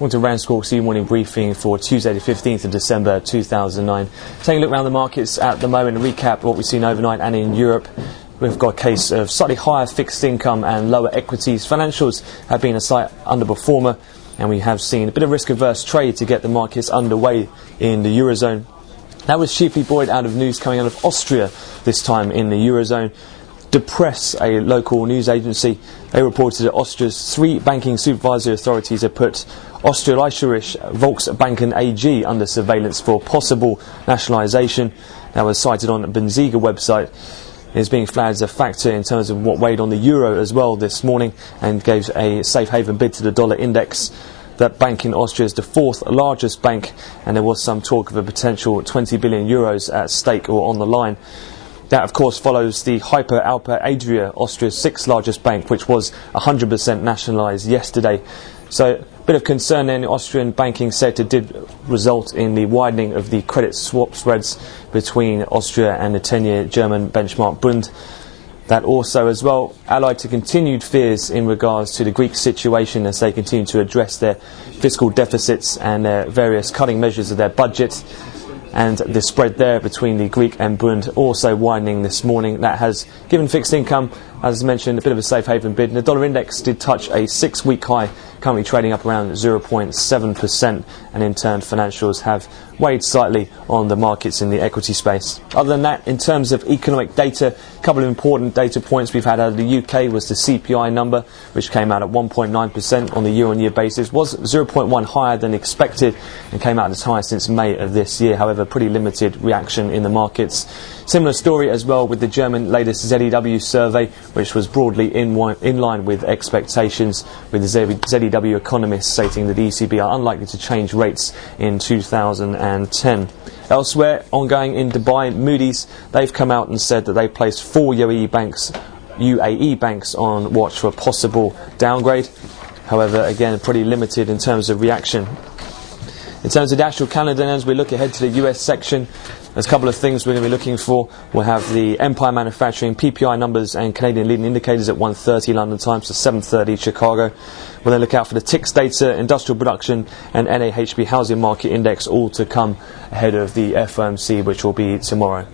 Welcome to RANsquawk morning briefing for Tuesday the 15th of December 2009. Taking a look around the markets at the moment, a recap of what we've seen overnight and in Europe. We've got a case of slightly higher fixed income and lower equities. Financials have been a slight underperformer, and we have seen a bit of risk-averse trade to get the markets underway in the Eurozone. That was chiefly buoyed out of news coming out of Austria this time in the Eurozone. The Press, a local news agency, they reported that Austria's 3 banking supervisory authorities have put Österreichische Volksbanken AG under surveillance for possible nationalisation. That was cited on the Bundesliga website. It is being flagged as a factor in terms of what weighed on the euro as well this morning and gave a safe haven bid to the dollar index. That bank in Austria is the 4th largest bank, and there was some talk of a potential 20 billion euros at stake or on the line. That, of course, follows the Hypo Alpe Adria, Austria's 6th largest bank, which was 100% nationalised yesterday. So, a bit of concern in the Austrian banking sector did result in the widening of the credit swap spreads between Austria and the 10-year German benchmark Bund. That also, as well, allied to continued fears in regards to the Greek situation as they continue to address their fiscal deficits and their various cutting measures of their budget. And the spread there between the Greek and Bund also widening this morning. That has given fixed income, as mentioned, a bit of a safe haven bid. And the dollar index did touch a 6-week high, currently trading up around 0.7%. And in turn, financials have weighed slightly on the markets in the equity space. Other than that, in terms of economic data, a couple of important data points we've had out of the UK was the CPI number, which came out at 1.9% on the year-on-year basis. Was 0.1 higher than expected and came out as high since May of this year. However, pretty limited reaction in the markets. Similar story as well with the German latest ZEW survey, which was broadly in line with expectations, with the ZEW economists stating that the ECB are unlikely to change rates in 2010. Elsewhere, ongoing in Dubai, Moody's, they've come out and said that they placed 4 UAE banks on watch for a possible downgrade. However, again, pretty limited in terms of reaction. In terms of the actual calendar, as we look ahead to the US section, there's a couple of things we're going to be looking for. We'll have the Empire Manufacturing PPI numbers and Canadian leading indicators at 1:30 London time, so 7:30 Chicago. We'll then look out for the TICS data, industrial production and NAHB housing market index, all to come ahead of the FOMC, which will be tomorrow.